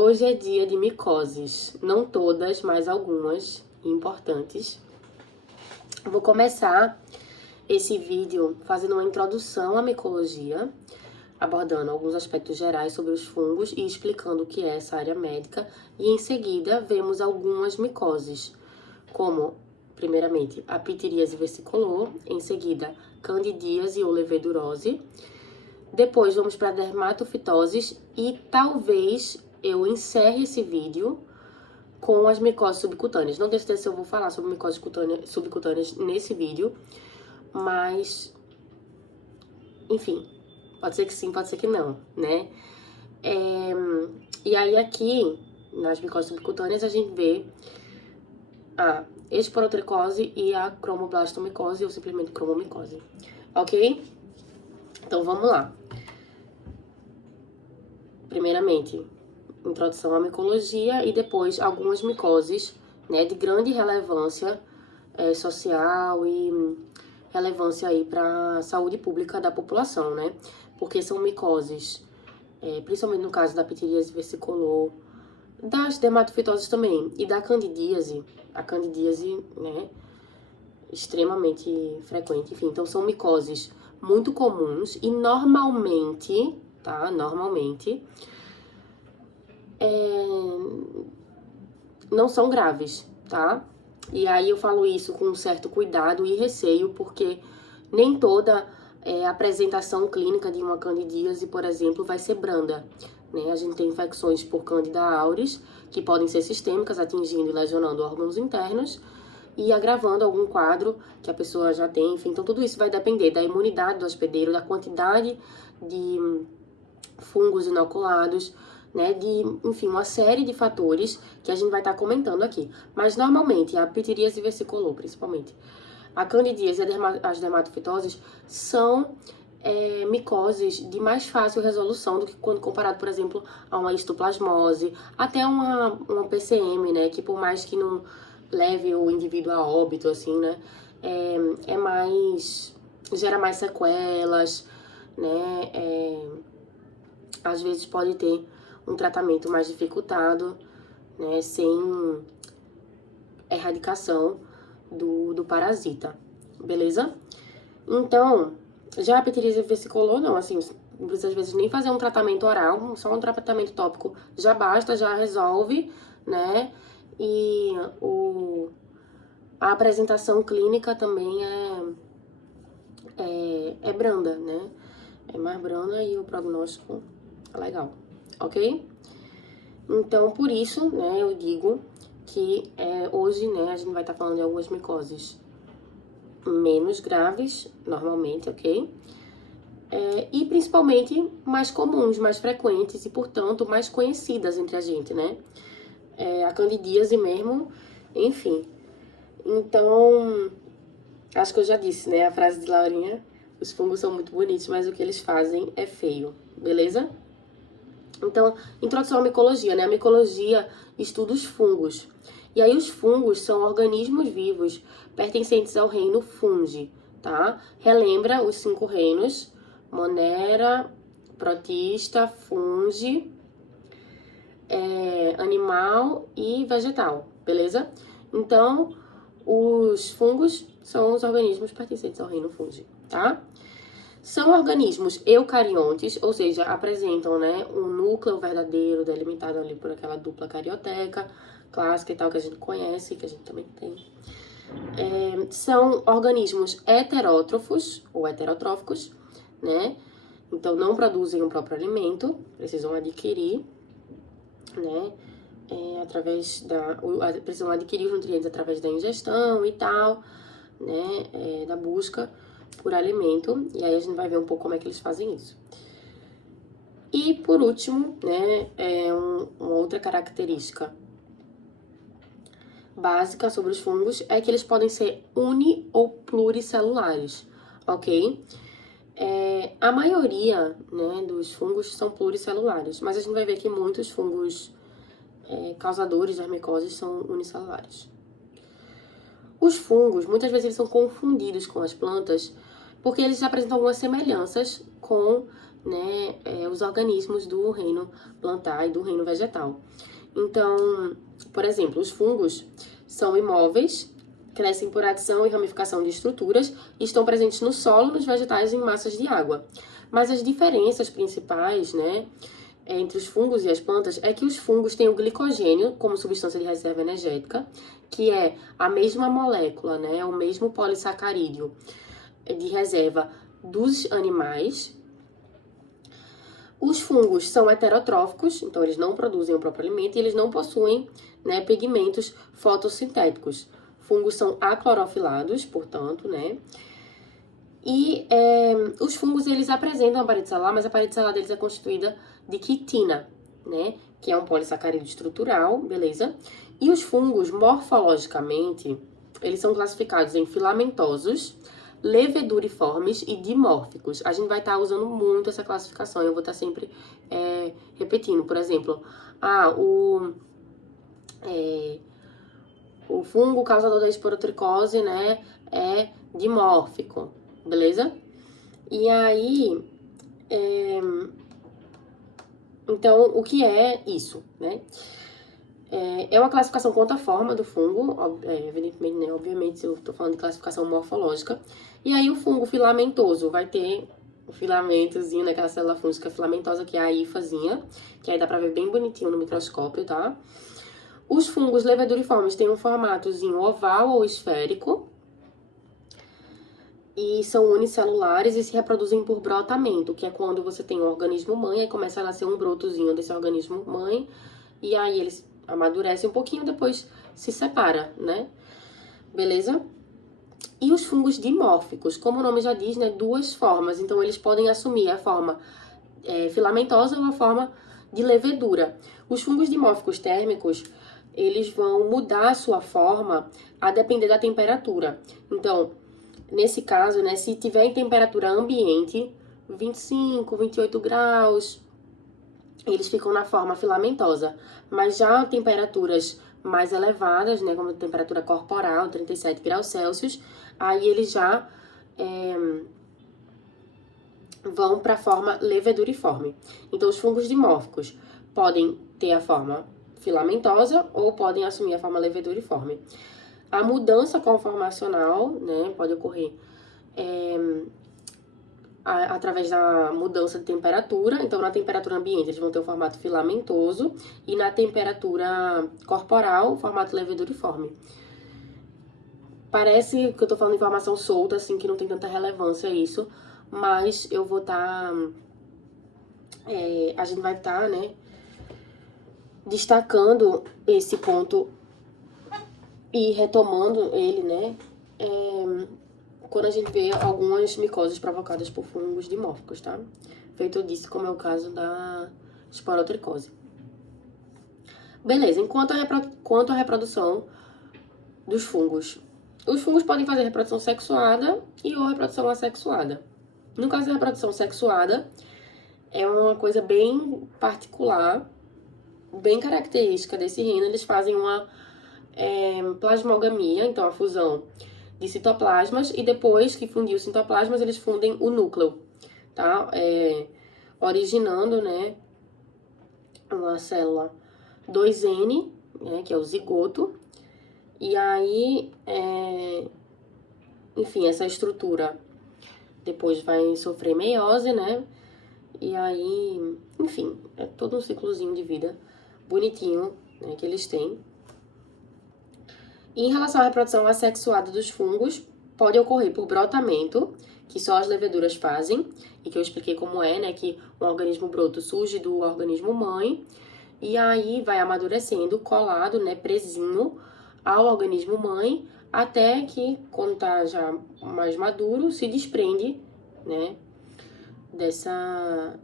Hoje é dia de micoses, não todas, mas algumas importantes. Vou começar esse vídeo fazendo uma introdução à micologia, abordando alguns aspectos gerais sobre os fungos e explicando o que é essa área médica. E em seguida, vemos algumas micoses, como, primeiramente, a pitiríase versicolor, em seguida, candidíase ou levedurose. Depois, vamos para dermatofitoses e talvez eu encerre esse vídeo com as micoses subcutâneas. Não tenho certeza se eu vou falar sobre micoses subcutâneas nesse vídeo, mas, enfim, pode ser que sim, pode ser que não, né? E aí aqui, nas micoses subcutâneas, a gente vê a esporotricose e a cromoblastomicose, ou simplesmente cromomicose, ok? Então, vamos lá. Primeiramente, introdução à micologia e depois algumas micoses, né, de grande relevância social e relevância aí para a saúde pública da população, né? Porque são micoses, principalmente no caso da pitiríase versicolor, das dermatofitoses também e da candidíase, a candidíase, né, extremamente frequente, enfim. Então são micoses muito comuns e normalmente, tá? Normalmente não são graves, tá? E aí eu falo isso com um certo cuidado e receio, porque nem toda apresentação clínica de uma candidíase, por exemplo, vai ser branda, né? A gente tem infecções por Candida auris, que podem ser sistêmicas, atingindo e lesionando órgãos internos e agravando algum quadro que a pessoa já tem, enfim. Então tudo isso vai depender da imunidade do hospedeiro, da quantidade de fungos inoculados, né, enfim, uma série de fatores que a gente vai estar comentando aqui. Mas, normalmente, a pitiríase versicolor, principalmente, a candidíase e as dermatofitoses são micoses de mais fácil resolução do que quando comparado, por exemplo, a uma histoplasmose, até uma PCM, né, que por mais que não leve o indivíduo a óbito, assim, né, gera mais sequelas, né, às vezes pode ter um tratamento mais dificultado, né, sem erradicação do parasita, beleza? Então, já a pitiríase versicolor, não, assim, não precisa às vezes nem fazer um tratamento oral, só um tratamento tópico já basta, já resolve, né? E a apresentação clínica também é branda, né? É mais branda e o prognóstico é legal, ok? Então, por isso, né, eu digo que hoje, né, a gente vai estar falando de algumas micoses menos graves, normalmente, ok? E principalmente mais comuns, mais frequentes e, portanto, mais conhecidas entre a gente, né? A candidíase mesmo, enfim. Então, acho que eu já disse, né, a frase de Laurinha: os fungos são muito bonitos, mas o que eles fazem é feio, beleza? Então, introdução à micologia, né? A micologia estuda os fungos. E aí os fungos são organismos vivos pertencentes ao reino fungi, tá? Relembra os 5 reinos: monera, protista, fungi, animal e vegetal, beleza? Então, os fungos são os organismos pertencentes ao reino fungi, tá? São organismos eucariontes, ou seja, apresentam, né, um núcleo verdadeiro delimitado ali por aquela dupla carioteca clássica e tal, que a gente conhece, que a gente também tem. São organismos heterótrofos ou heterotróficos, né? Então não produzem o próprio alimento, precisam adquirir, né? Precisam adquirir os nutrientes através da ingestão e tal, né? Da busca por alimento, e aí a gente vai ver um pouco como é que eles fazem isso. E por último, né, uma outra característica básica sobre os fungos é que eles podem ser uni ou pluricelulares, ok? A maioria, né, dos fungos são pluricelulares, mas a gente vai ver que muitos fungos causadores das micoses são unicelulares. Os fungos, muitas vezes, eles são confundidos com as plantas porque eles apresentam algumas semelhanças com né, os organismos do reino plantar e do reino vegetal. Então, por exemplo, os fungos são imóveis, crescem por adição e ramificação de estruturas e estão presentes no solo, nos vegetais e em massas de água. Mas as diferenças principais, né, entre os fungos e as plantas é que os fungos têm o glicogênio como substância de reserva energética, que é a mesma molécula, né, o mesmo polissacarídeo de reserva dos animais. Os fungos são heterotróficos, então eles não produzem o próprio alimento e eles não possuem, né, pigmentos fotossintéticos. Fungos são aclorofilados, portanto, né? E os fungos, eles apresentam a parede celular, mas a parede celular deles é constituída de quitina, né? Que é um polissacarídeo estrutural, beleza? E os fungos, morfologicamente, eles são classificados em filamentosos, leveduriformes e dimórficos. A gente vai estar usando muito essa classificação, eu vou estar sempre repetindo. Por exemplo, o fungo causador da esporotricose, né, é dimórfico, beleza? E aí, então, o que é isso, né? É uma classificação quanto à forma do fungo, evidentemente, né? Obviamente, eu tô falando de classificação morfológica. E aí, o fungo filamentoso vai ter o filamentozinho naquela célula fúngica filamentosa, que é a hifazinha, que aí dá pra ver bem bonitinho no microscópio, tá? Os fungos leveduriformes têm um formatozinho oval ou esférico e são unicelulares e se reproduzem por brotamento, que é quando você tem um organismo mãe e começa a nascer um brotozinho desse organismo mãe e aí eles amadurecem um pouquinho, depois se separa, né? Beleza? E os fungos dimórficos, como o nome já diz, né? Duas formas, então eles podem assumir a forma filamentosa ou a forma de levedura. Os fungos dimórficos térmicos, eles vão mudar a sua forma a depender da temperatura. Então, nesse caso, né, se tiver em temperatura ambiente, 25, 28 graus, eles ficam na forma filamentosa. Mas já temperaturas mais elevadas, né, como a temperatura corporal, 37 graus Celsius, aí eles já vão para a forma leveduriforme. Então, os fungos dimórficos podem ter a forma filamentosa ou podem assumir a forma leveduriforme. A mudança conformacional, né, pode ocorrer através da mudança de temperatura. Então, na temperatura ambiente, eles vão ter o formato filamentoso e na temperatura corporal, o formato leveduriforme. Parece que eu tô falando informação solta, assim, que não tem tanta relevância isso, mas eu vou estar... a gente vai estar, né, destacando esse ponto e retomando ele, né, quando a gente vê algumas micoses provocadas por fungos dimórficos, tá? Feito disso, como é o caso da esporotricose. Beleza, quanto à reprodução dos fungos. Os fungos podem fazer reprodução sexuada e ou reprodução assexuada. No caso da reprodução sexuada, é uma coisa bem particular, bem característica desse reino. Eles fazem uma plasmogamia, então a fusão de citoplasmas, e depois que fundir os citoplasmas, eles fundem o núcleo, tá? Originando, né, uma célula 2N, né, que é o zigoto, e aí, enfim, essa estrutura depois vai sofrer meiose, né, e aí, enfim, é todo um ciclozinho de vida bonitinho, né, que eles têm. Em relação à reprodução assexuada dos fungos, pode ocorrer por brotamento, que só as leveduras fazem, e que eu expliquei como é, né, que um organismo broto surge do organismo mãe, e aí vai amadurecendo, colado, né, presinho ao organismo mãe, até que, quando tá já mais maduro, se desprende, né, dessa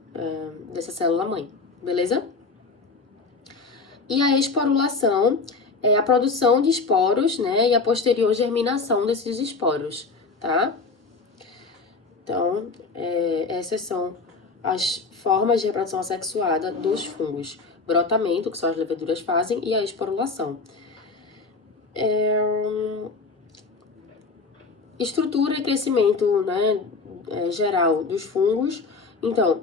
célula mãe, beleza? E a esporulação é a produção de esporos, né, e a posterior germinação desses esporos, tá? Então, essas são as formas de reprodução assexuada dos fungos. Brotamento, que só as leveduras fazem, e a esporulação. Estrutura e crescimento, né, geral dos fungos. Então,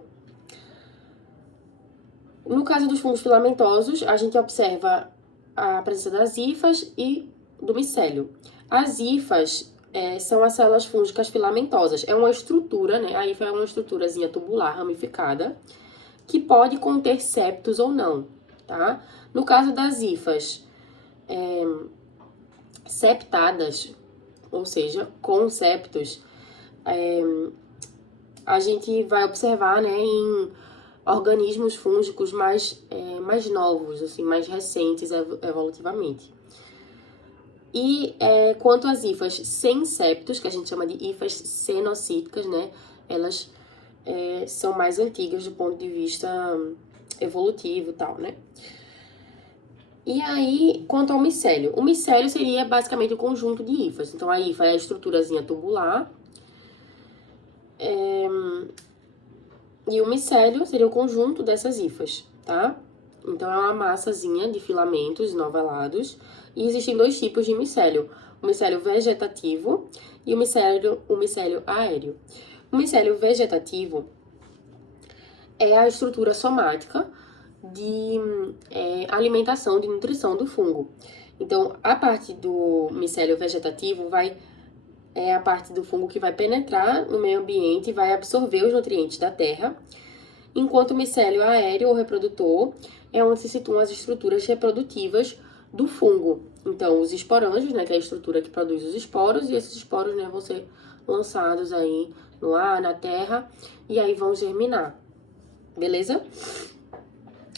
No caso dos fungos filamentosos, a gente observa a presença das hifas e do micélio. As hifas são as células fúngicas filamentosas. É uma estrutura, né? A hifa é uma estruturazinha tubular ramificada que pode conter septos ou não, tá? No caso das hifas septadas, ou seja, com septos, a gente vai observar, né, em organismos fúngicos mais novos, assim, mais recentes evolutivamente. E quanto às hifas sem septos, que a gente chama de hifas cenocíticas, né, elas são mais antigas do ponto de vista evolutivo e tal, né? E aí, quanto ao micélio, o micélio seria basicamente o conjunto de hifas. Então, a hifa é a estruturazinha tubular, e o micélio seria o conjunto dessas hifas, tá? Então, é uma massazinha de filamentos novelados. E existem dois tipos de micélio: o micélio vegetativo e o micélio aéreo. O micélio vegetativo é a estrutura somática de alimentação, de nutrição do fungo. Então, a parte do micélio vegetativo é a parte do fungo que vai penetrar no meio ambiente e vai absorver os nutrientes da terra, enquanto o micélio aéreo ou reprodutor é onde se situam as estruturas reprodutivas do fungo. Então, os esporângios, né, que é a estrutura que produz os esporos, e esses esporos, né, vão ser lançados aí no ar, na terra, e aí vão germinar. Beleza?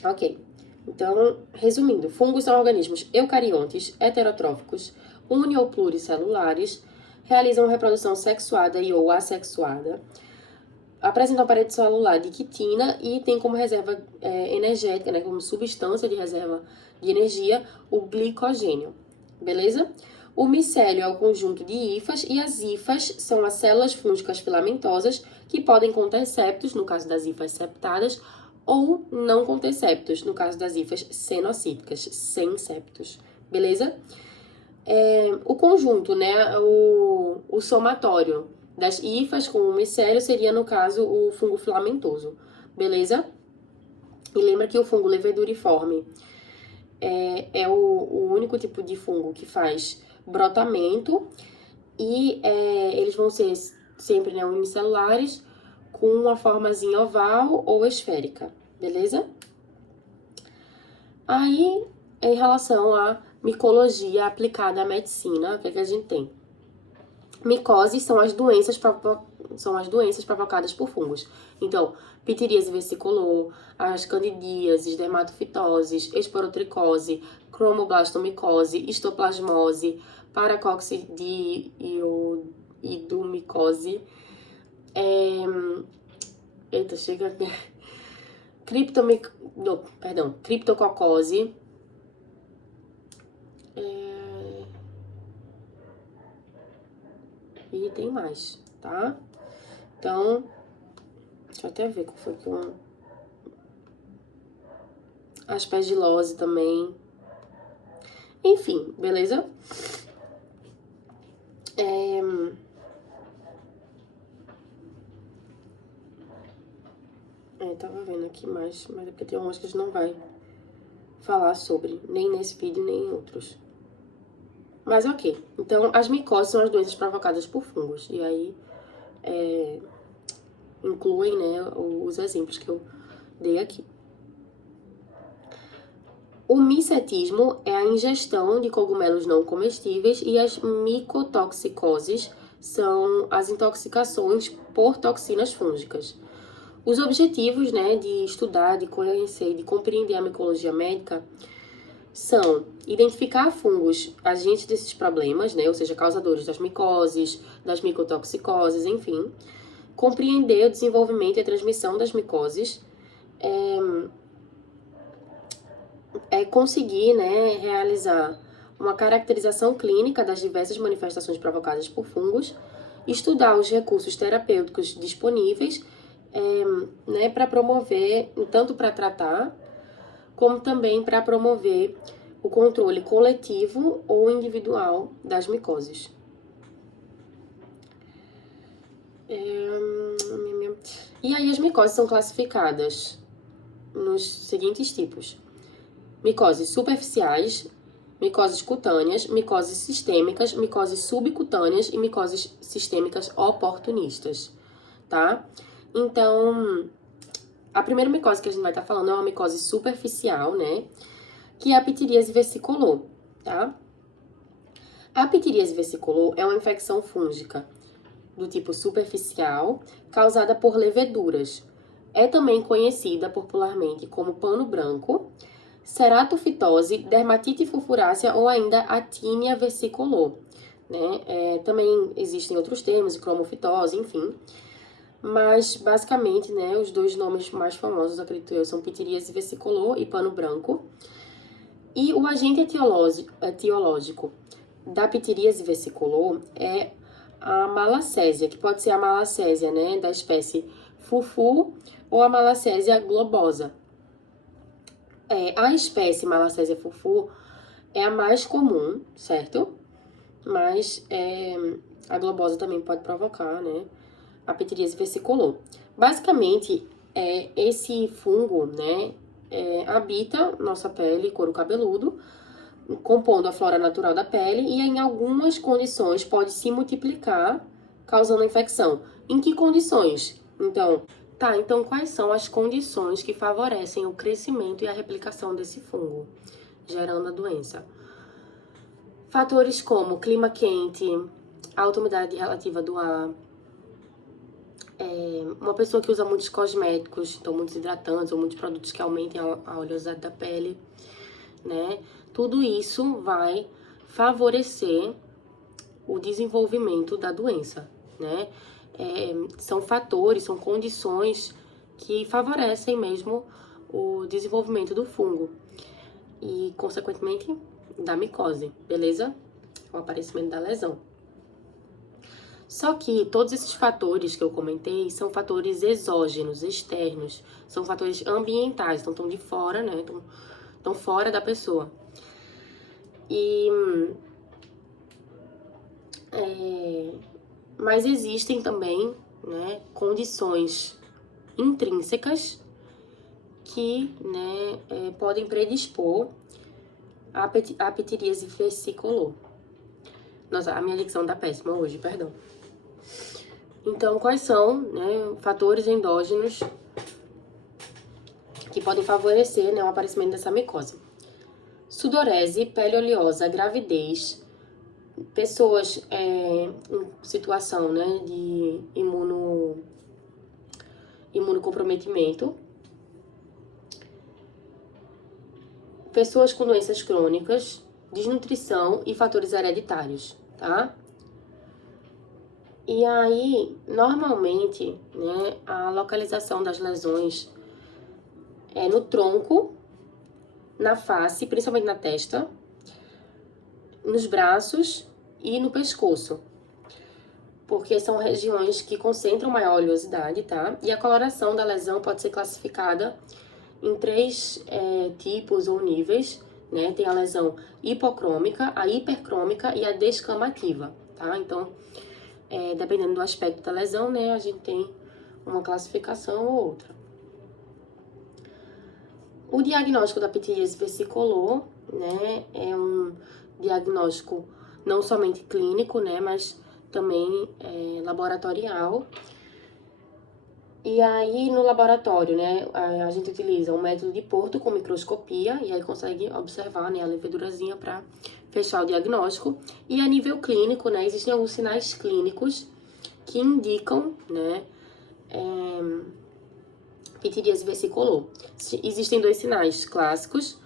Ok. Então, resumindo, fungos são organismos eucariontes, heterotróficos, uni- ou pluricelulares, realizam reprodução sexuada e ou assexuada, apresentam parede celular de quitina e tem como reserva energética, né, como substância de reserva de energia, o glicogênio. Beleza? O micélio é o conjunto de hifas e as hifas são as células fúngicas filamentosas que podem conter septos, no caso das hifas septadas, ou não conter septos, no caso das hifas cenocíticas, sem septos. Beleza? O conjunto, né, o somatório das hifas com o micélio seria, no caso, o fungo filamentoso. Beleza? E lembra que o fungo leveduriforme é o único tipo de fungo que faz brotamento e eles vão ser sempre, né, unicelulares, com uma formazinha oval ou esférica, beleza? Aí, em relação à micologia aplicada à medicina, o que é que a gente tem? Micoses são as doenças provocadas por fungos. Então, pitiríase versicolor, as candidíases, dermatofitoses, esporotricose, cromoblastomicose, histoplasmose, paracoxidiomicose, eita, chega... criptococose, e tem mais, tá? Então, deixa eu até ver qual foi que uma... aspergilose também. Enfim, beleza? Tava vendo aqui mais, mas é porque tem umas que a gente não vai falar sobre, nem nesse vídeo, nem em outros. Mas ok. Então, as micoses são as doenças provocadas por fungos. E aí, incluem, né, os exemplos que eu dei aqui. O micetismo é a ingestão de cogumelos não comestíveis e as micotoxicoses são as intoxicações por toxinas fúngicas. Os objetivos, né, de estudar, de conhecer e de compreender a micologia médica são identificar fungos agentes desses problemas, né, ou seja, causadores das micoses, das micotoxicoses, enfim, compreender o desenvolvimento e a transmissão das micoses, conseguir, né, realizar uma caracterização clínica das diversas manifestações provocadas por fungos, estudar os recursos terapêuticos disponíveis, né, para promover, tanto para tratar, como também para promover o controle coletivo ou individual das micoses. E aí as micoses são classificadas nos seguintes tipos: micoses superficiais, micoses cutâneas, micoses sistêmicas, micoses subcutâneas e micoses sistêmicas oportunistas, tá? Então, a primeira micose que a gente vai estar falando é uma micose superficial, né? Que é a pitiríase versicolor, tá? A pitiríase versicolor é uma infecção fúngica do tipo superficial, causada por leveduras. É também conhecida popularmente como pano branco, ceratofitose, dermatite furfurácea ou ainda atínia versicolor, né? Também existem outros termos, cromofitose, enfim. Mas, basicamente, né, os dois nomes mais famosos, acredito eu, são pitiríase versicolor e pano branco. E o agente etiológico da pitiríase versicolor é a malacésia, que pode ser a malacésia, né, da espécie fufu ou a malacésia globosa. A espécie malacésia fufu é a mais comum, certo? Mas a globosa também pode provocar, né, a pitiríase versicolor. Basicamente, esse fungo, né, habita nossa pele, couro cabeludo, compondo a flora natural da pele e em algumas condições pode se multiplicar, causando a infecção. Em que condições? Então quais são as condições que favorecem o crescimento e a replicação desse fungo, gerando a doença? Fatores como clima quente, alta umidade relativa do ar, uma pessoa que usa muitos cosméticos, então muitos hidratantes ou muitos produtos que aumentem a oleosidade da pele, né? Tudo isso vai favorecer o desenvolvimento da doença, né? São fatores, são condições que favorecem mesmo o desenvolvimento do fungo e, consequentemente, da micose, beleza? O aparecimento da lesão. Só que todos esses fatores que eu comentei são fatores exógenos, externos, são fatores ambientais, então estão de fora, né? Estão fora da pessoa. Mas existem também, né, condições intrínsecas que, né, podem predispor a pitiríase versicolor. Nossa, a minha dicção tá péssima hoje, perdão. Então, quais são, né, fatores endógenos que podem favorecer, né, o aparecimento dessa micose? Sudorese, pele oleosa, gravidez, pessoas em situação, né, de imunocomprometimento, pessoas com doenças crônicas, desnutrição e fatores hereditários, tá? E aí, normalmente, né, a localização das lesões é no tronco, na face, principalmente na testa, nos braços e no pescoço, porque são regiões que concentram maior oleosidade, tá? E a coloração da lesão pode ser classificada em 3 tipos ou níveis, né? Tem a lesão hipocrômica, a hipercrômica e a descamativa, tá? Então, dependendo do aspecto da lesão, né, a gente tem uma classificação ou outra. O diagnóstico da pitiríase versicolor, né, é um diagnóstico não somente clínico, né, mas também laboratorial. E aí, no laboratório, né, a gente utiliza um método de Porto com microscopia, e aí consegue observar, né, a levedurazinha para fechar o diagnóstico. E a nível clínico, né, existem alguns sinais clínicos que indicam, né, pitiríase versicolor. Existem 2 sinais clássicos,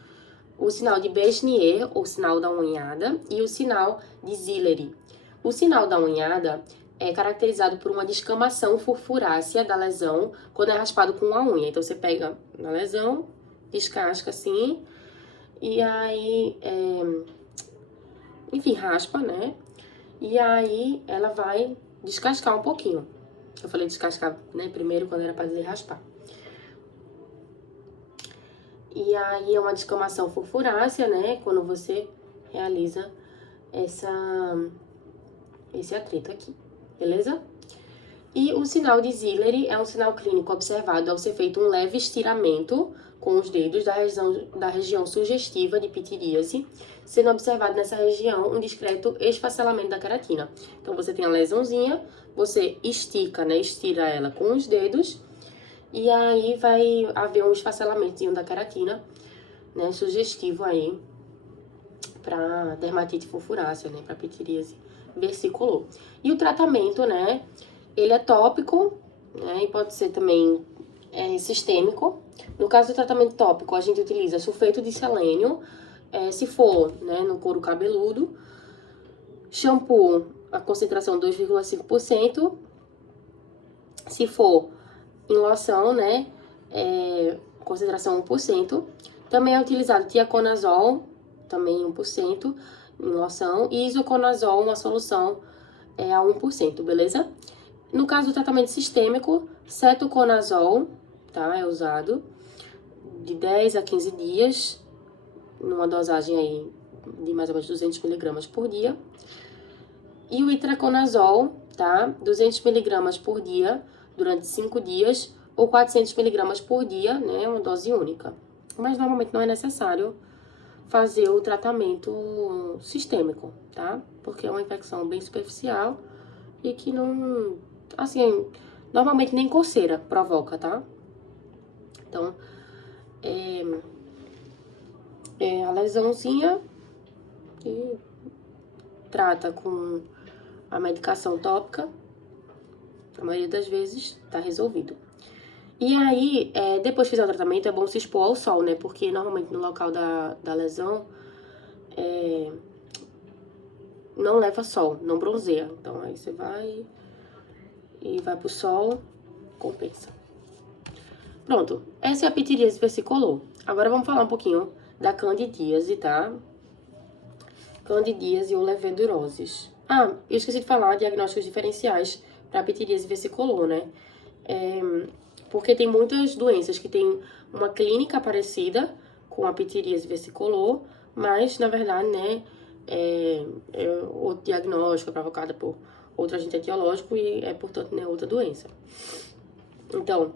o sinal de Besnier, ou sinal da unhada, e o sinal de Zilleri. O sinal da unhada é caracterizado por uma descamação furfurácea da lesão quando é raspado com a unha. Então, você pega na lesão, descasca assim, e aí, enfim, raspa, né? E aí, ela vai descascar um pouquinho. Eu falei descascar, né, primeiro, quando era pra dizer raspar. E aí, é uma descamação furfurácea, né, quando você realiza esse atrito aqui, beleza? E o sinal de Zilleri é um sinal clínico observado ao ser feito um leve estiramento com os dedos da região sugestiva de pitiríase, sendo observado nessa região um discreto esfacelamento da queratina. Então, você tem a lesãozinha, você estica, né, estira ela com os dedos, e aí vai haver um esfacelamentozinho da queratina, né, sugestivo aí para dermatite furfurácea, né, para pitiríase versicolor. E o tratamento, né, ele é tópico, né, e pode ser também sistêmico. No caso do tratamento tópico, a gente utiliza sulfeto de selênio, se for, né, no couro cabeludo. Shampoo, a concentração 2,5%. Se for em loção, né, concentração 1%. Também é utilizado tiaconazol, também 1% em loção, e isoconazol, uma solução a 1%, beleza? No caso do tratamento sistêmico, cetoconazol, tá, é usado de 10 a 15 dias, numa dosagem aí de mais ou menos 200 miligramas por dia. E o itraconazol, tá, 200 miligramas por dia, durante 5 dias, ou 400 miligramas por dia, né, uma dose única. Mas normalmente não é necessário fazer o tratamento sistêmico, tá? Porque é uma infecção bem superficial e que não, assim, normalmente nem coceira provoca, tá? Então, a lesãozinha e trata com a medicação tópica, a maioria das vezes tá resolvido. E aí, depois de fizer o tratamento, é bom se expor ao sol, né? Porque normalmente no local da lesão, não leva sol, não bronzeia. Então, aí você vai pro sol, compensa. Pronto, essa é a pitiríase versicolor. Agora vamos falar um pouquinho da candidíase, tá? Candidíase ou leveduroses. Ah, eu esqueci de falar diagnósticos diferenciais para pitiríase versicolor, né? Porque tem muitas doenças que têm uma clínica parecida com a pitiríase versicolor, mas, na verdade, né, outro diagnóstico provocado por outro agente etiológico e portanto, né, outra doença. Então,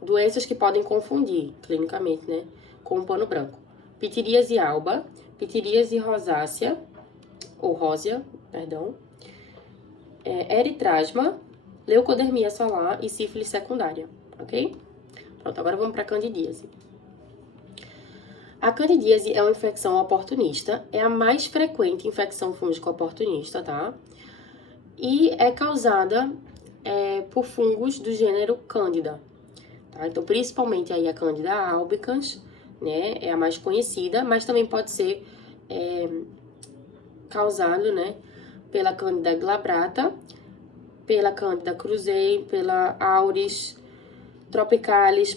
doenças que podem confundir clinicamente, né, com o pano branco. Pitiríase alba, pitiríase rosácea, ou rósea, perdão, eritrasma, leucodermia solar e sífilis secundária, ok? Pronto, agora vamos para a candidíase. A candidíase é uma infecção oportunista, é a mais frequente infecção fúngica oportunista, tá? E é causada por fungos do gênero Candida, tá? Então, principalmente aí a Candida albicans, né, é a mais conhecida, mas também pode ser causado, né, pela Candida glabrata, pela Candida krusei, pela auris tropicalis,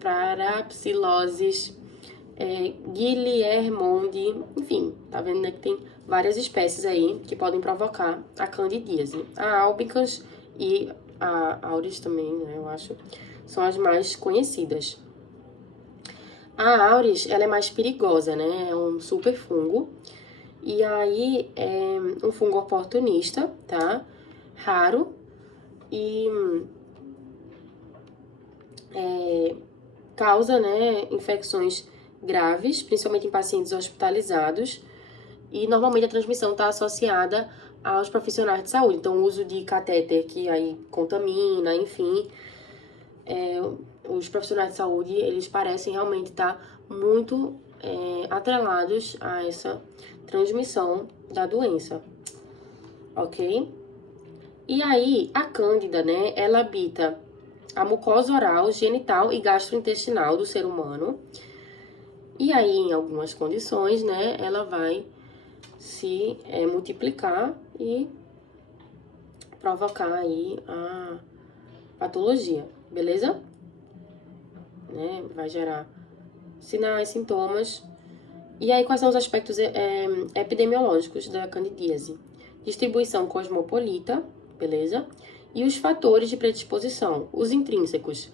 parapsiloses, Guilhermondi, enfim, tá vendo, né, que tem várias espécies aí que podem provocar a candidíase. A albicans e a auris também, né, eu acho, são as mais conhecidas. A auris, ela é mais perigosa, né, é um super fungo, e aí é um fungo oportunista, tá, raro, e causa, né, infecções graves, principalmente em pacientes hospitalizados, e normalmente a transmissão está associada aos profissionais de saúde. Então, o uso de catéter que aí contamina, enfim, os profissionais de saúde, eles parecem realmente estar muito atrelados a essa transmissão da doença, ok? E aí, a cândida, né, ela habita a mucosa oral, genital e gastrointestinal do ser humano. E aí, em algumas condições, né, ela vai se multiplicar e provocar aí a patologia, beleza? Né, vai gerar sinais, sintomas. E aí, quais são os aspectos epidemiológicos da candidíase? Distribuição cosmopolita, beleza? E os fatores de predisposição, os intrínsecos: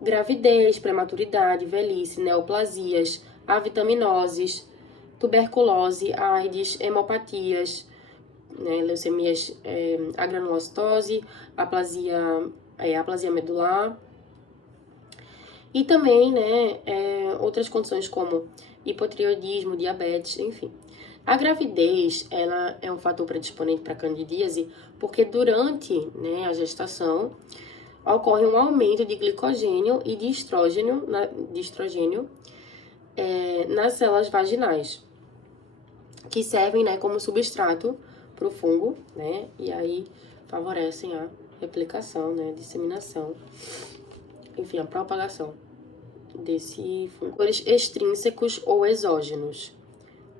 gravidez, prematuridade, velhice, neoplasias, avitaminoses, tuberculose, AIDS, hemopatias, né, leucemias, agranulocitose, aplasia medular. E também, né, outras condições como hipotireoidismo, diabetes, enfim. A gravidez, ela é um fator predisponente para candidíase porque durante, né, a gestação ocorre um aumento de glicogênio e de estrogênio, nas células vaginais, que servem, né, como substrato para o fungo, né, e aí favorecem a replicação, né, disseminação, enfim, a propagação desse fungo. Fatores extrínsecos ou exógenos.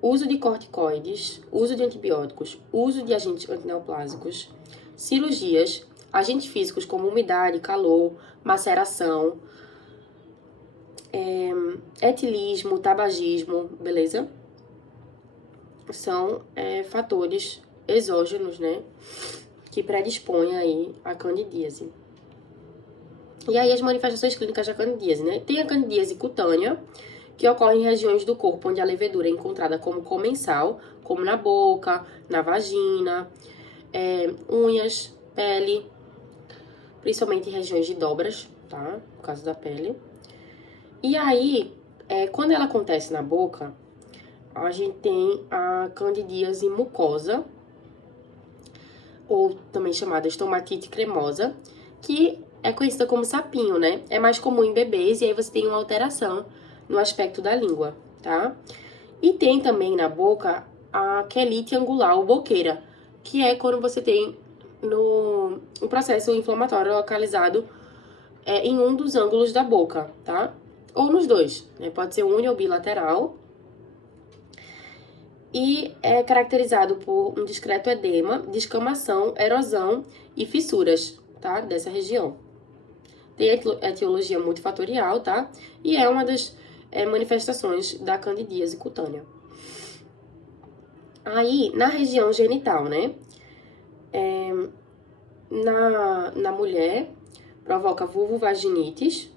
Uso de corticoides, uso de antibióticos, uso de agentes antineoplásicos, cirurgias, agentes físicos como umidade, calor, maceração, etilismo, tabagismo, beleza? São fatores exógenos, né, que predispõem aí a candidíase. E aí as manifestações clínicas da candidíase, né? Tem a candidíase cutânea, que ocorre em regiões do corpo onde a levedura é encontrada como comensal, como na boca, na vagina, unhas, pele, principalmente em regiões de dobras, tá? No caso da pele. E aí, quando ela acontece na boca, a gente tem a candidíase mucosa, ou também chamada estomatite cremosa, que é conhecida como sapinho, né? É mais comum em bebês e aí você tem uma alteração no aspecto da língua, tá? E tem também na boca a quelite angular ou boqueira, que é quando você tem um processo inflamatório localizado em um dos ângulos da boca, tá? Ou nos dois, né? Pode ser uni ou bilateral. E é caracterizado por um discreto edema, descamação, erosão e fissuras, tá? Dessa região. Tem etiologia multifatorial, tá? E é uma das manifestações da candidíase cutânea. Aí, na região genital, né? Na mulher, provoca vulvovaginites.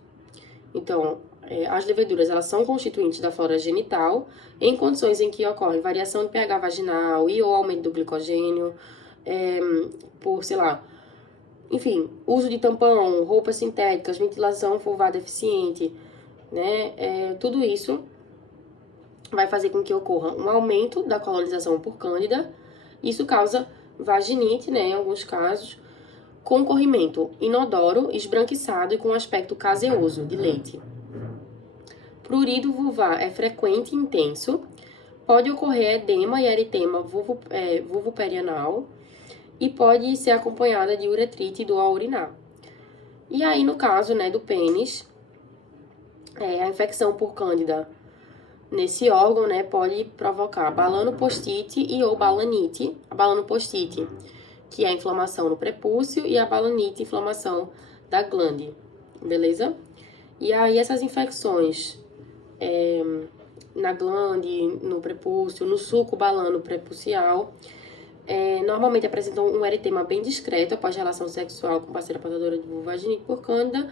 Então, as leveduras, elas são constituintes da flora genital, em condições em que ocorre variação de pH vaginal e ou aumento do glicogênio, por, sei lá, enfim, uso de tampão, roupas sintéticas, ventilação vulvar deficiente, né? Tudo isso vai fazer com que ocorra um aumento da colonização por cândida. Isso causa vaginite, né, em alguns casos, com corrimento inodoro, esbranquiçado e com aspecto caseoso, de leite. Prurido vulvar é frequente e intenso. Pode ocorrer edema e eritema vulvoperianal e pode ser acompanhada de uretrite do ao urinar. E aí, no caso, né, do pênis, a infecção por cândida nesse órgão, né, pode provocar balanopostite e ou balanite. A balanopostite, que é a inflamação no prepúcio, e a balanite, inflamação da glande, beleza? E aí, essas infecções na glande, no prepúcio, no suco balano prepucial, normalmente apresentam um eritema bem discreto após relação sexual com parceira portadora de vulvaginite por cândida.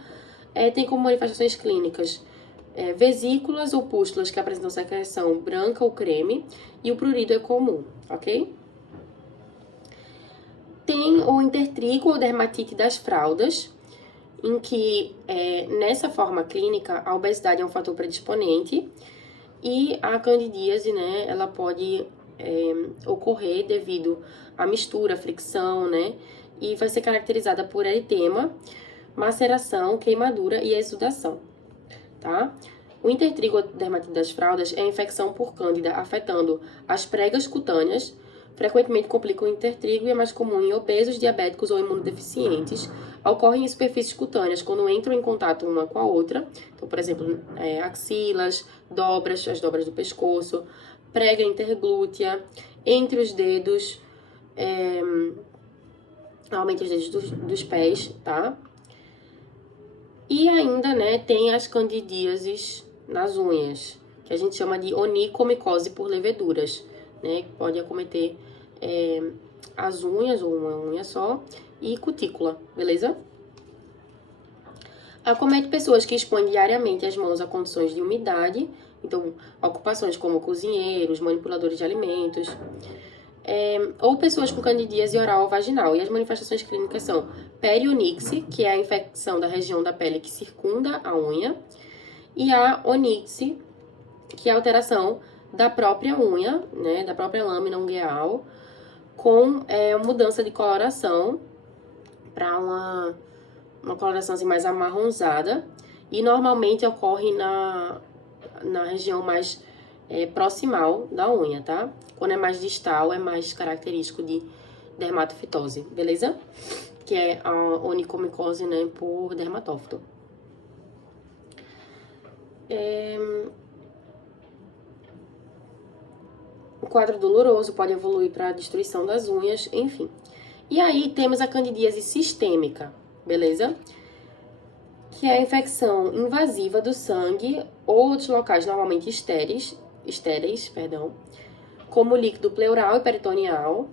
Tem como manifestações clínicas vesículas ou pústulas que apresentam secreção branca ou creme, e o prurido é comum, ok? Tem o intertrigo ou dermatite das fraldas, em que, nessa forma clínica, a obesidade é um fator predisponente e a candidíase, né, ela pode ocorrer devido à mistura, fricção, né, e vai ser caracterizada por eritema, maceração, queimadura e exudação, tá? O intertrigodermatite das fraldas é a infecção por cândida afetando as pregas cutâneas, frequentemente complica o intertrigo e é mais comum em obesos, diabéticos ou imunodeficientes. Ocorre em superfícies cutâneas quando entram em contato uma com a outra. Então, por exemplo, axilas, dobras, as dobras do pescoço, prega interglútea, entre os dedos, normalmente os dedos dos pés, tá? E ainda, né, tem as candidíases nas unhas, que a gente chama de onicomicose por leveduras, né? Que pode acometer as unhas, ou uma unha só, e cutícula, beleza? Acomete pessoas que expõem diariamente as mãos a condições de umidade, então, ocupações como cozinheiros, manipuladores de alimentos, ou pessoas com candidíase oral ou vaginal. E as manifestações clínicas são perionixi, que é a infecção da região da pele que circunda a unha, e a oníxi, que é a alteração da própria unha, né, da própria lâmina ungueal, com mudança de coloração para uma coloração assim, mais amarronzada, e normalmente ocorre na região mais proximal da unha, tá? Quando é mais distal, é mais característico de dermatofitose, beleza? Que é a onicomicose, né, por dermatófito. O quadro doloroso pode evoluir para a destruição das unhas, enfim. E aí temos a candidíase sistêmica, beleza? Que é a infecção invasiva do sangue ou outros locais normalmente estéreis, como líquido pleural e peritoneal,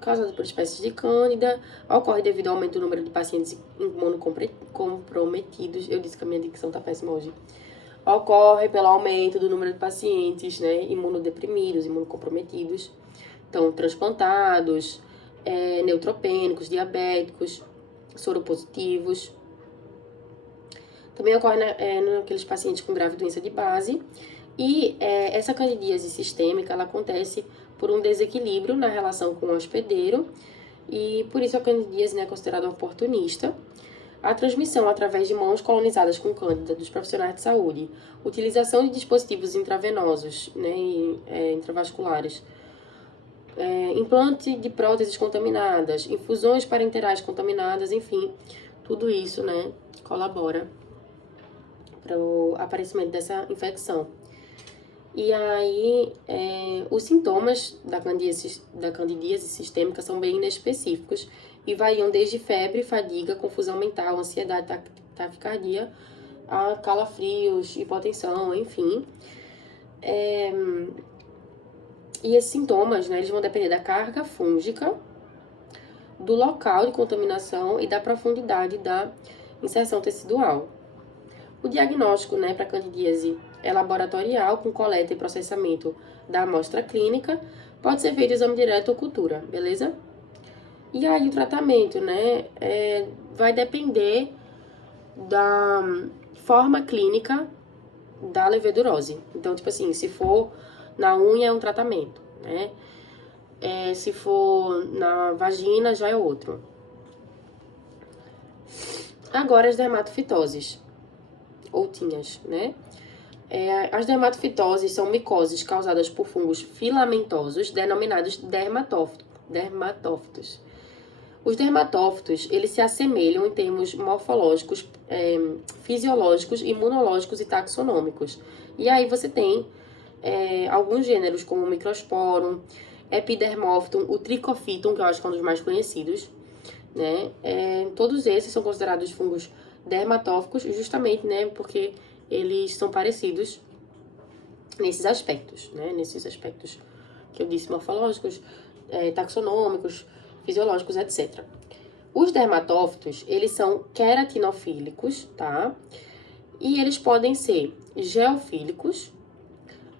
causado por espécies de cândida, ocorre devido ao aumento do número de pacientes imunocomprometidos. Eu disse que a minha dicção tá péssima hoje. Ocorre pelo aumento do número de pacientes, né, imunodeprimidos, imunocomprometidos, então transplantados, neutropênicos, diabéticos, soropositivos. Também ocorre naqueles pacientes com grave doença de base. E essa candidíase sistêmica, ela acontece por um desequilíbrio na relação com o hospedeiro, e por isso a candidíase, né, é considerada oportunista. A transmissão através de mãos colonizadas com cândida dos profissionais de saúde, utilização de dispositivos intravenosos, né, intravasculares, implante de próteses contaminadas, infusões parenterais contaminadas, enfim, tudo isso, né, colabora para o aparecimento dessa infecção. E aí, os sintomas da candidíase sistêmica são bem inespecíficos e variam desde febre, fadiga, confusão mental, ansiedade, taquicardia, a calafrios, hipotensão, enfim. E esses sintomas, né, eles vão depender da carga fúngica, do local de contaminação e da profundidade da inserção tecidual. O diagnóstico, né, para candidíase é laboratorial, com coleta e processamento da amostra clínica. Pode ser feito exame direto ou cultura, beleza? E aí o tratamento, né, vai depender da forma clínica da levedurose. Então, tipo assim, se for na unha é um tratamento, né? Se for na vagina já é outro. Agora as dermatofitoses, ou tinhas, né? As dermatofitoses são micoses causadas por fungos filamentosos denominados dermatófitos. Os dermatófitos, eles se assemelham em termos morfológicos, fisiológicos, imunológicos e taxonômicos. E aí você tem alguns gêneros como o Microsporum, Epidermophytum, o Trichophytum, que eu acho que é um dos mais conhecidos, né? Todos esses são considerados fungos dermatóficos, justamente, né, porque eles são parecidos nesses aspectos, né? Nesses aspectos que eu disse, morfológicos, taxonômicos, fisiológicos, etc. Os dermatófitos, eles são queratinofílicos, tá? E eles podem ser geofílicos,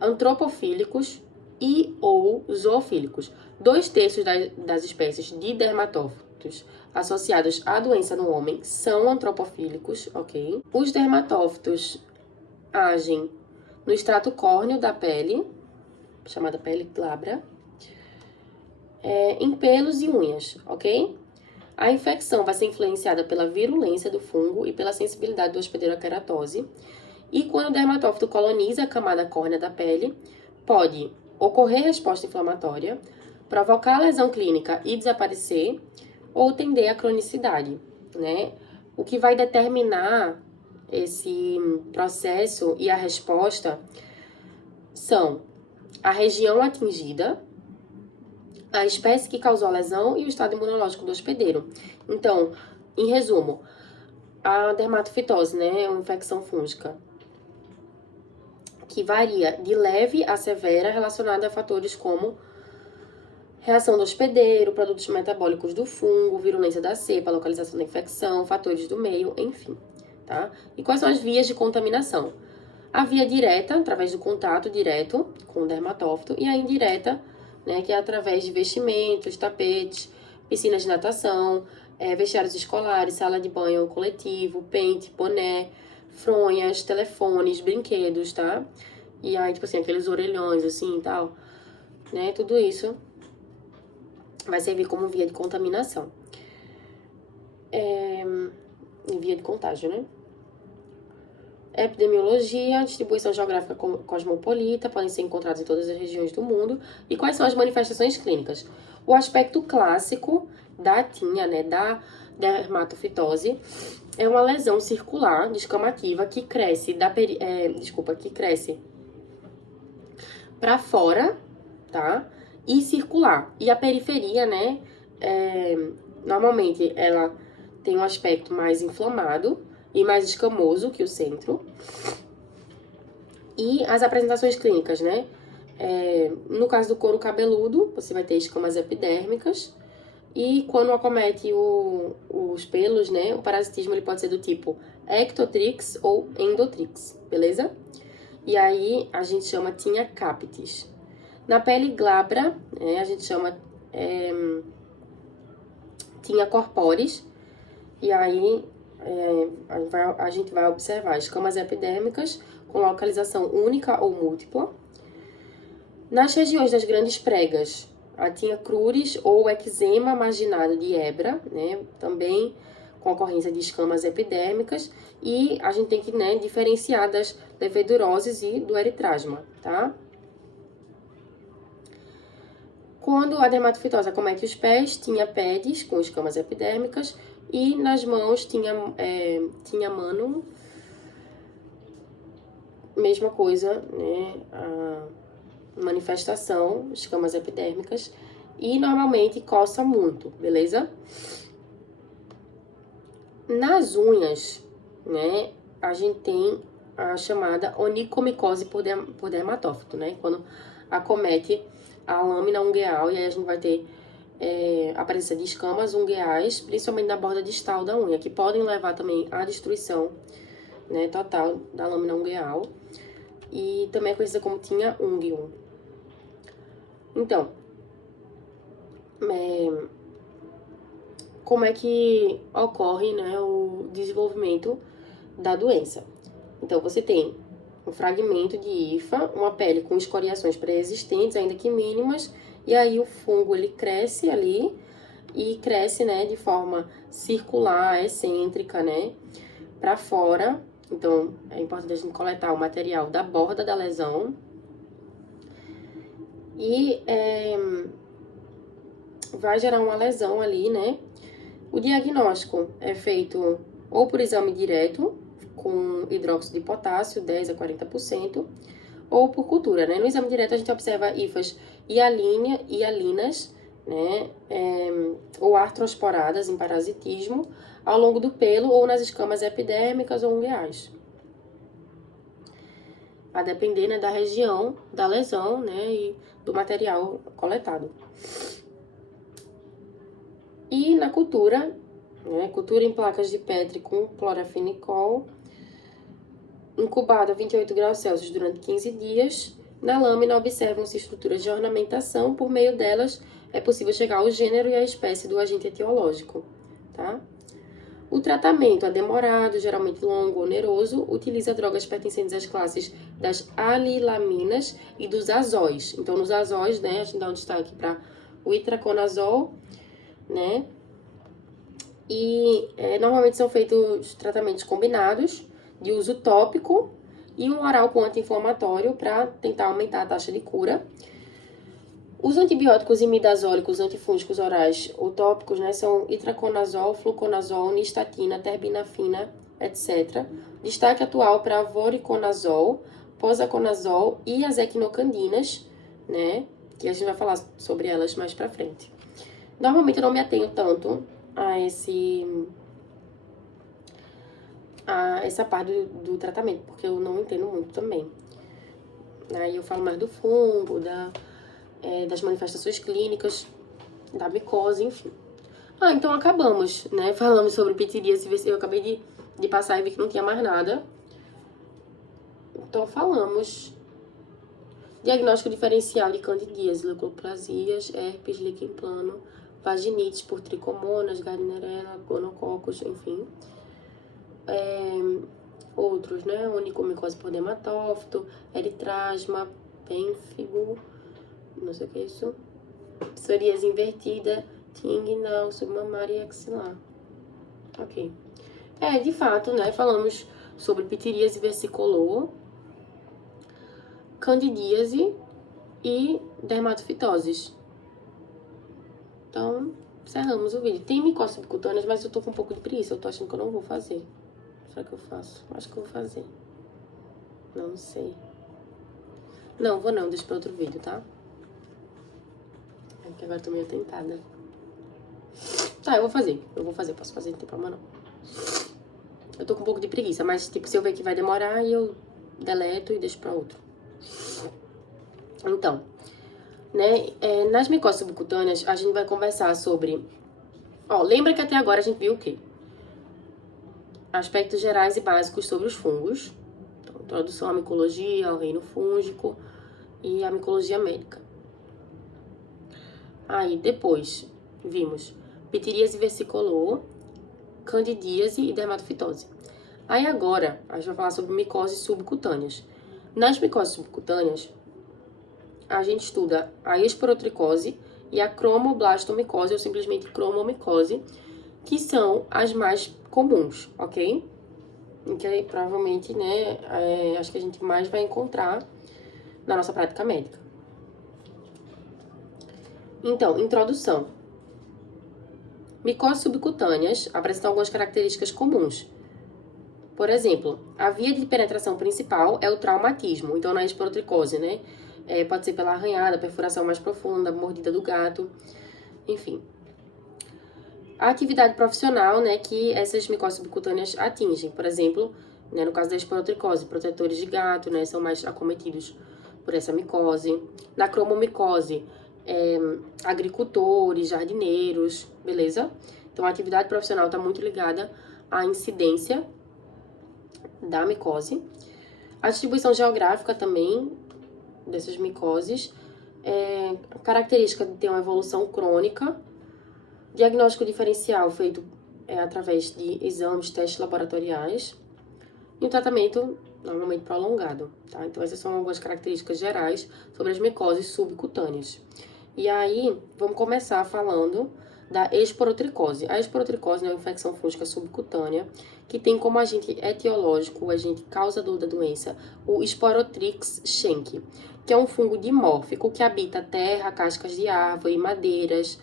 antropofílicos e ou zoofílicos. 2/3 das espécies de dermatófitos associados à doença no homem são antropofílicos, ok? Os dermatófitos agem no extrato córneo da pele, chamada pele glabra, em pelos e unhas, ok? A infecção vai ser influenciada pela virulência do fungo e pela sensibilidade do hospedeiro à queratose. E quando o dermatófito coloniza a camada córnea da pele, pode ocorrer resposta inflamatória, provocar lesão clínica e desaparecer, ou tender à cronicidade, né? O que vai determinar esse processo e a resposta são a região atingida, a espécie que causou a lesão e o estado imunológico do hospedeiro. Então, em resumo, a dermatofitose, né, é uma infecção fúngica que varia de leve a severa, relacionada a fatores como reação do hospedeiro, produtos metabólicos do fungo, virulência da cepa, localização da infecção, fatores do meio, enfim, tá? E quais são as vias de contaminação? A via direta, através do contato direto com o dermatófito, e a indireta, né, que é através de vestimentos, tapetes, piscinas de natação, vestiários escolares, sala de banho coletivo, pente, boné, fronhas, telefones, brinquedos, tá? E aí, tipo assim, aqueles orelhões, assim, e tal, né? Tudo isso vai servir como via de contaminação. Via de contágio, né? Epidemiologia, distribuição geográfica cosmopolita, podem ser encontrados em todas as regiões do mundo. E quais são as manifestações clínicas? O aspecto clássico da tinea, né, da dermatofitose, é uma lesão circular descamativa que cresce que cresce para fora, tá? E circular. E a periferia, né, normalmente ela tem um aspecto mais inflamado e mais escamoso que o centro. E as apresentações clínicas, né? No caso do couro cabeludo, você vai ter escamas epidérmicas. E quando acomete os pelos, né? O parasitismo ele pode ser do tipo ectotrix ou endotrix, beleza? E aí a gente chama tinea capitis. Na pele glabra, né, a gente chama tinea corporis. E aí a gente vai observar escamas epidérmicas com localização única ou múltipla. Nas regiões das grandes pregas, a tinea cruris ou eczema marginado de Ebra, né, também com ocorrência de escamas epidérmicas, e a gente tem que, né, diferenciar das leveduroses e do eritrasma, tá? Quando a dermatofitose acomete os pés, tinea pedis com escamas epidérmicas, e nas mãos tinha mano, mesma coisa, né, a manifestação, escamas epidérmicas, e normalmente coça muito, beleza? Nas unhas, né, a gente tem a chamada onicomicose por dermatófito, né, quando acomete a lâmina ungueal, e aí a gente vai ter a presença de escamas ungueais, principalmente na borda distal da unha, que podem levar também à destruição, né, total da lâmina ungueal, e também é conhecida como tinea ungueum. Então, como é que ocorre, né, o desenvolvimento da doença? Então, você tem um fragmento de hifa, uma pele com escoriações pré-existentes, ainda que mínimas, e aí o fungo ele cresce ali e cresce, né, de forma circular, excêntrica, né, para fora. Então, é importante a gente coletar o material da borda da lesão e vai gerar uma lesão ali, né? O diagnóstico é feito ou por exame direto, com hidróxido de potássio, 10 a 40%, ou por cultura, né? No exame direto a gente observa hifas hialinas, né? Ou artrosporadas em parasitismo, ao longo do pelo ou nas escamas epidérmicas ou ungueais. A depender, né, da região da lesão, né, e do material coletado. E na cultura, né, cultura em placas de Petri com clorafenicol, incubado a 28 graus Celsius durante 15 dias. Na lâmina observam-se estruturas de ornamentação, por meio delas é possível chegar ao gênero e à espécie do agente etiológico, tá? O tratamento é demorado, geralmente longo, oneroso, utiliza drogas pertencentes às classes das alilaminas e dos azóis. Então, nos azóis, né, a gente dá um destaque para o itraconazol, né? E normalmente são feitos tratamentos combinados de uso tópico e um oral com anti-inflamatório para tentar aumentar a taxa de cura. Os antibióticos imidazólicos antifúngicos orais ou tópicos, né, são itraconazol, fluconazol, nistatina, terbinafina, etc. Destaque atual para voriconazol, posaconazol e as equinocandinas, né, que a gente vai falar sobre elas mais pra frente. Normalmente eu não me atenho tanto a essa parte do tratamento, porque eu não entendo muito também. Aí eu falo mais do fungo, das manifestações clínicas, da micose, enfim. Então acabamos, né? Falamos sobre pitiríase, eu acabei de passar e vi que não tinha mais nada. Então falamos. Diagnóstico diferencial de candidíase, leucoplasias, herpes, líquen plano, vaginites por tricomonas, gardnerella, gonococos, enfim. outros, né? Onicomicose por dermatófito, eritrasma, pênfigo, não sei o que é isso. Psoríase invertida, tinguinal, submamária e axilar. Ok. De fato, né? Falamos sobre pitiríase versicolor, candidíase e dermatofitoses. Então, encerramos o vídeo. Tem micoses subcutâneas, mas eu tô com um pouco de preguiça. Eu tô achando que eu não vou fazer. Será que eu faço? Acho que eu vou fazer. Não sei. Não, vou não. Deixa pra outro vídeo, tá? É que agora eu tô meio tentada. Tá, eu vou fazer. Posso fazer, não tem problema não. Eu tô com um pouco de preguiça, mas, tipo, se eu ver que vai demorar, eu deleto e deixo pra outro. Então, né, nas micoses subcutâneas, a gente vai conversar sobre... Ó, lembra que até agora a gente viu o quê? Aspectos gerais e básicos sobre os fungos. Então, introdução à micologia, ao reino fúngico e à micologia médica. Aí, depois, vimos pitiríase versicolor, candidíase e dermatofitose. Aí agora, a gente vai falar sobre micoses subcutâneas. Nas micoses subcutâneas, a gente estuda a esporotricose e a cromoblastomicose, ou simplesmente cromomicose, que são as mais comuns, ok? Que provavelmente, né, acho que a gente mais vai encontrar na nossa prática médica. Então, introdução. Micoses subcutâneas apresentam algumas características comuns. Por exemplo, a via de penetração principal é o traumatismo, então na esporotricose, né? Pode ser pela arranhada, perfuração mais profunda, mordida do gato, enfim. A atividade profissional, né, que essas micoses subcutâneas atingem, por exemplo, né, no caso da esporotricose, protetores de gato, né, são mais acometidos por essa micose. Na cromomicose, agricultores, jardineiros, beleza? Então, a atividade profissional está muito ligada à incidência da micose. A distribuição geográfica também dessas micoses, característica de ter uma evolução crônica, diagnóstico diferencial feito através de exames, testes laboratoriais e um tratamento normalmente prolongado, tá? Então essas são algumas características gerais sobre as micoses subcutâneas. E aí, vamos começar falando da esporotricose. A esporotricose é uma infecção fúngica subcutânea que tem como agente etiológico, o agente causador da doença, o Sporotrix schenck, que é um fungo dimórfico que habita terra, cascas de árvore, madeiras,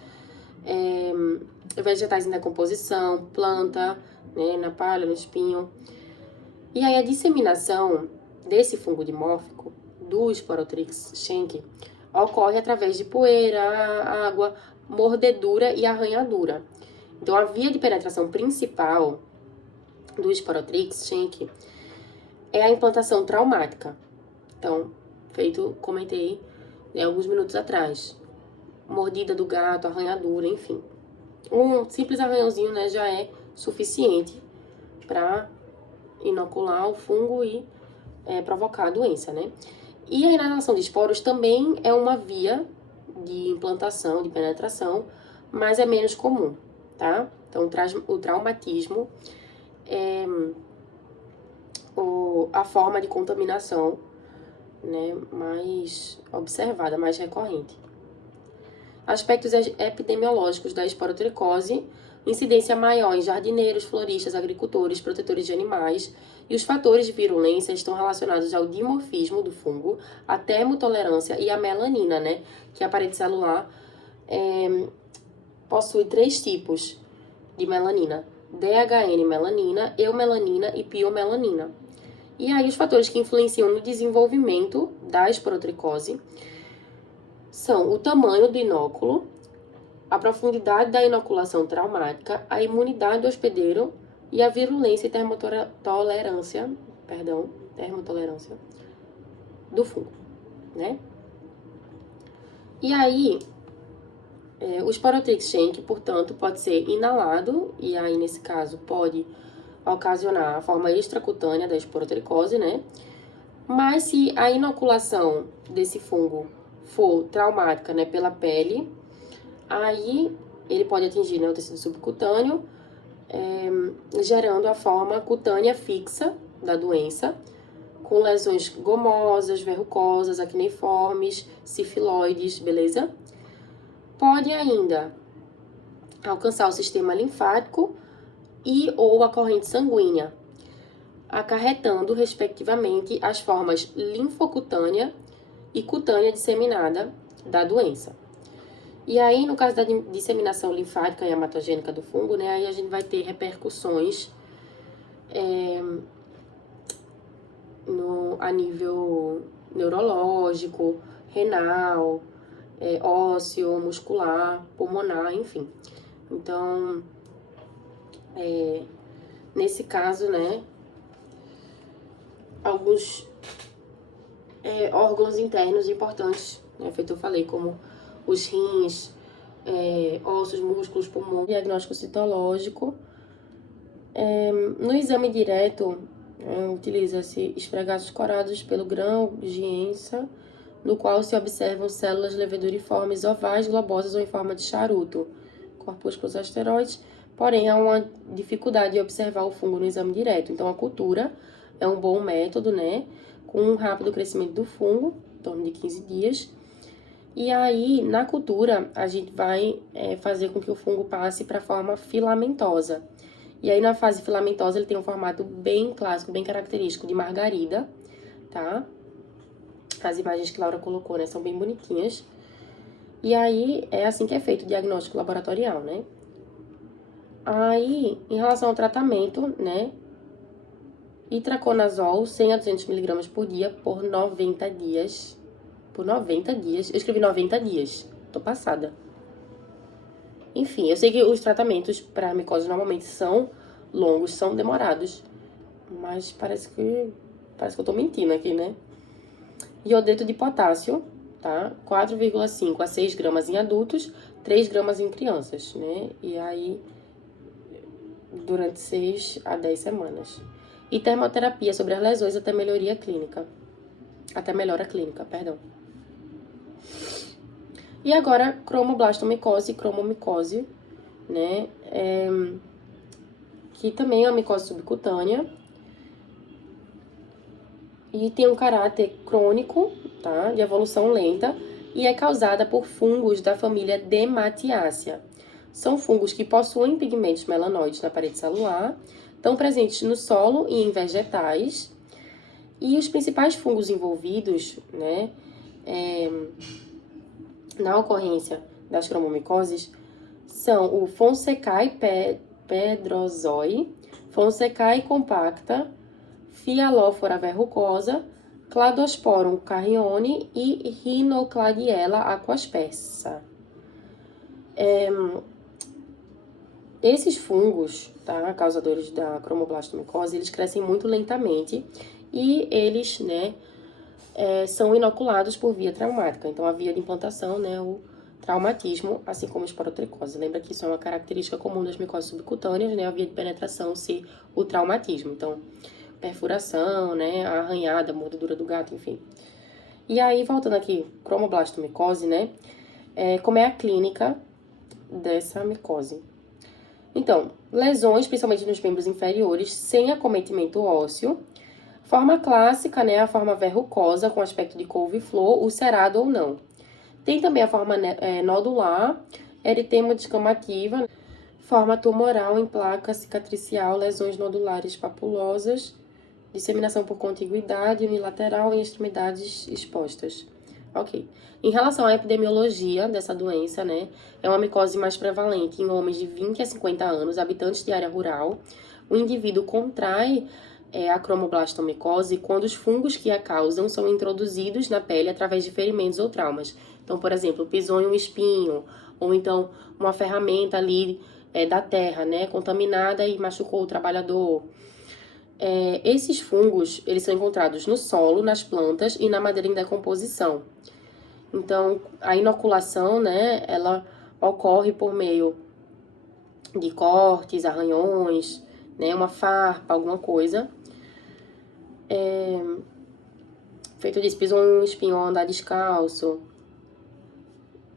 vegetais em decomposição, planta, né, na palha, no espinho. E aí a disseminação desse fungo dimórfico, do Sporotrix schenck, ocorre através de poeira, água, mordedura e arranhadura. Então, a via de penetração principal do Sporotrix schenck é a implantação traumática. Então, comentei alguns minutos atrás. Mordida do gato, arranhadura, enfim. Um simples arranhãozinho, né, já é suficiente para inocular o fungo e provocar a doença, né? E a inalação de esporos também é uma via de implantação, de penetração, mas é menos comum, tá? Então, o traumatismo é a forma de contaminação, né, mais observada, mais recorrente. Aspectos epidemiológicos da esporotricose: incidência maior em jardineiros, floristas, agricultores, protetores de animais, e os fatores de virulência estão relacionados ao dimorfismo do fungo, à termotolerância e à melanina, né? Que a parede celular possui 3 tipos de melanina: DHN melanina, eumelanina e piomelanina. E aí os fatores que influenciam no desenvolvimento da esporotricose são o tamanho do inóculo, a profundidade da inoculação traumática, a imunidade do hospedeiro e a virulência e termotolerância do fungo, né? E aí, o Sporotrix schenck, portanto, pode ser inalado, e aí, nesse caso, pode ocasionar a forma extracutânea da esporotricose, né? Mas se a inoculação desse fungo for traumática, né, pela pele, aí ele pode atingir, né, o tecido subcutâneo, gerando a forma cutânea fixa, da doença, com lesões gomosas, verrucosas, acneiformes, cifiloides, beleza? Pode ainda alcançar o sistema linfático e ou a corrente sanguínea, acarretando, respectivamente, as formas linfocutânea e cutânea disseminada da doença. E aí, no caso da disseminação linfática e hematogênica do fungo, né, aí a gente vai ter repercussões a nível neurológico, renal, ósseo, muscular, pulmonar, enfim. Então, nesse caso, né, alguns órgãos internos importantes, né, feito eu falei, como os rins, ossos, músculos, pulmão. Diagnóstico citológico. No exame direto, utiliza-se esfregados corados pelo grão de Hensa, no qual se observam células leveduriformes ovais, globosas ou em forma de charuto, corpúsculos asteroides, porém há uma dificuldade de observar o fungo no exame direto. Então, a cultura é um bom método, né, com um rápido crescimento do fungo, em torno de 15 dias. E aí, na cultura, a gente vai fazer com que o fungo passe para a forma filamentosa. E aí, na fase filamentosa, ele tem um formato bem clássico, bem característico de margarida, tá? As imagens que Laura colocou, né, são bem bonitinhas. E aí, é assim que é feito o diagnóstico laboratorial, né? Aí, em relação ao tratamento, né, itraconazol 100 a 200 mg por dia por 90 dias. Por 90 dias. Eu escrevi 90 dias. Tô passada. Enfim, eu sei que os tratamentos para micose normalmente são longos, são demorados. Mas parece que eu tô mentindo aqui, né? Iodeto de potássio, tá? 4,5 a 6 gramas em adultos, 3 gramas em crianças, né? E aí, durante 6 a 10 semanas. E termoterapia sobre as lesões até melhoria clínica. Até melhora clínica, perdão. E agora, cromoblastomicose e cromomicose, né? Que também é uma micose subcutânea. E tem um caráter crônico, tá? De evolução lenta. E é causada por fungos da família Dematiaceae. São fungos que possuem pigmentos melanoides na parede celular, estão presentes no solo e em vegetais. E os principais fungos envolvidos, né, na ocorrência das cromomicoses são o Fonsecae pedrozoi, Fonsecae compacta, Fialophora verrucosa, Cladosporum carrione e Rhinocladiella aquaspersa. Esses fungos, tá, causadores da cromoblastomicose, eles crescem muito lentamente e eles, né, são inoculados por via traumática. Então, a via de implantação, né, o traumatismo, assim como a esporotricose. Lembra que isso é uma característica comum das micoses subcutâneas, né, a via de penetração ser o traumatismo. Então, perfuração, né, a arranhada, a mordedura do gato, enfim. E aí, voltando aqui, cromoblastomicose, né, como é a clínica dessa micose? Então, lesões, principalmente nos membros inferiores, sem acometimento ósseo. Forma clássica, né, a forma verrucosa, com aspecto de couve-flor, ulcerado ou não. Tem também a forma nodular, eritema descamativa, forma tumoral em placa cicatricial, lesões nodulares papulosas, disseminação por contiguidade unilateral em extremidades expostas. Ok. Em relação à epidemiologia dessa doença, né, é uma micose mais prevalente em homens de 20 a 50 anos, habitantes de área rural. O indivíduo contrai a cromoblastomicose quando os fungos que a causam são introduzidos na pele através de ferimentos ou traumas. Então, por exemplo, pisou em um espinho, ou então uma ferramenta ali da terra, né, contaminada e machucou o trabalhador. Esses fungos, eles são encontrados no solo, nas plantas e na madeira em decomposição. Então, a inoculação, né, ela ocorre por meio de cortes, arranhões, né, uma farpa, alguma coisa. Feito disso, pisou um espinho ao andar descalço,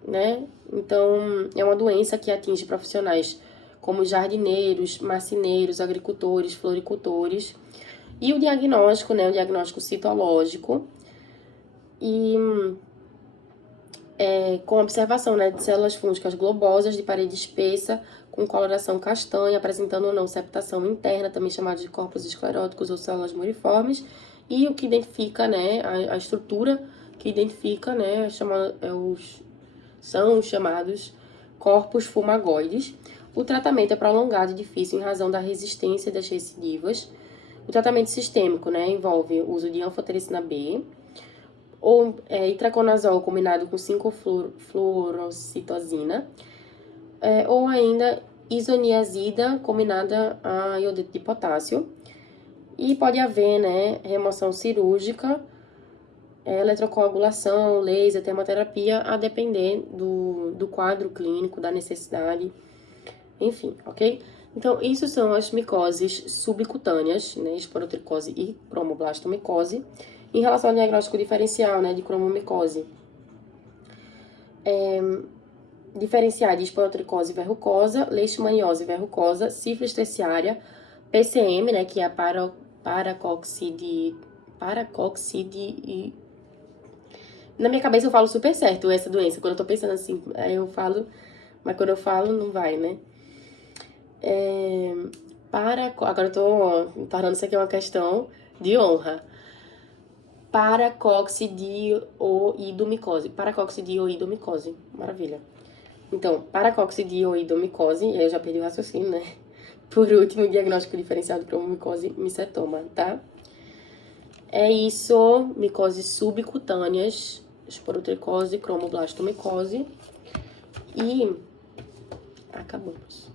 né? Então, é uma doença que atinge profissionais como jardineiros, marceneiros, agricultores, floricultores. E o diagnóstico, né, o diagnóstico citológico, e com observação, né, de células fúngicas globosas de parede espessa, com coloração castanha, apresentando ou não septação interna, também chamada de corpos escleróticos ou células muriformes, e o que identifica, né, a estrutura que identifica, né, são os chamados corpos fumagoides. O tratamento é prolongado e difícil em razão da resistência das recidivas. O tratamento sistêmico, né, envolve o uso de anfotericina B, ou itraconazol combinado com 5-fluorocitosina, ou ainda isoniazida combinada a iodeto de potássio. E pode haver, né, remoção cirúrgica, eletrocoagulação, laser, termoterapia, a depender do quadro clínico, da necessidade, enfim, ok? Então, isso são as micoses subcutâneas, né, esporotricose e cromoblastomicose. Em relação ao diagnóstico diferencial, né, de cromomicose, diferenciar de esporotricose e verrucosa, leishmaniose e verrucosa, sífilis terciária, PCM, né, que é a paracoxide e... Na minha cabeça eu falo super certo essa doença, quando eu tô pensando assim, aí eu falo, mas quando eu falo não vai, né? Agora eu tô tornando isso aqui uma questão de honra. Paracoccidioidomicose. Paracoccidioidomicose. Maravilha. Então, paracoccidioidomicose, eu já perdi o raciocínio, né? Por último, diagnóstico diferencial de cromomicose micetoma, tá? É isso, micoses subcutâneas, esporotricose, cromoblastomicose. E acabamos.